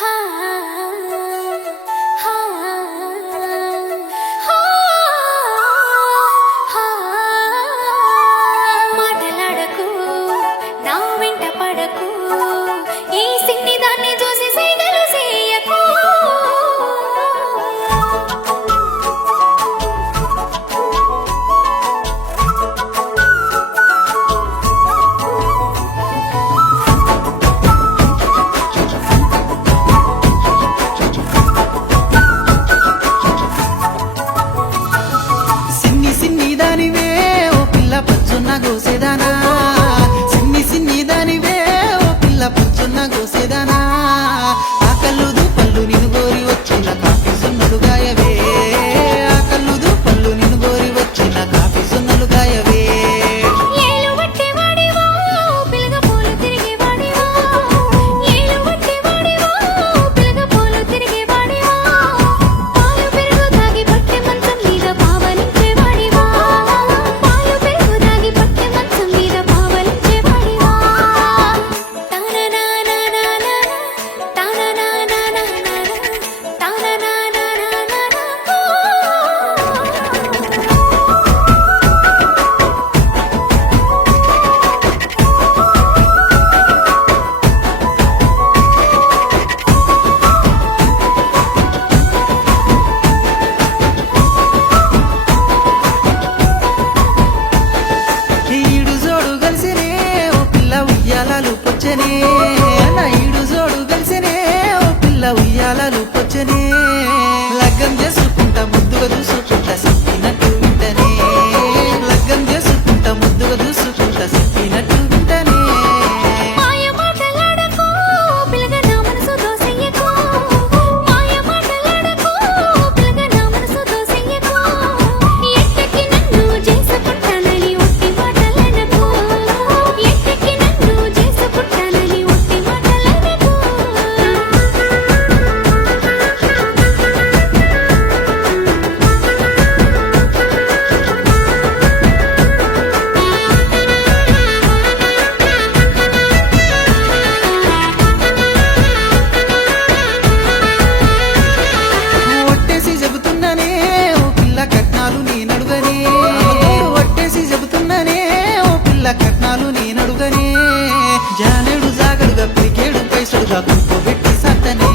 ha గోసేదానా. సిన్ని సిన్ని దానివే ఓ పిల్ల పుచ్చున్న గోసేదానా. ఉయ్యాలలు పొచ్చనే. నాయుడు జోడు కలిసినే ఓ పిల్ల ఉయ్యాలలు పొచ్చనే. లగ్గం చేసుకుంటా ముందుగా చూసుకుంటా జాలేడు జాగడుగా పిరికేడు పైసలుగా కుప్పబెట్టి సత్తనే.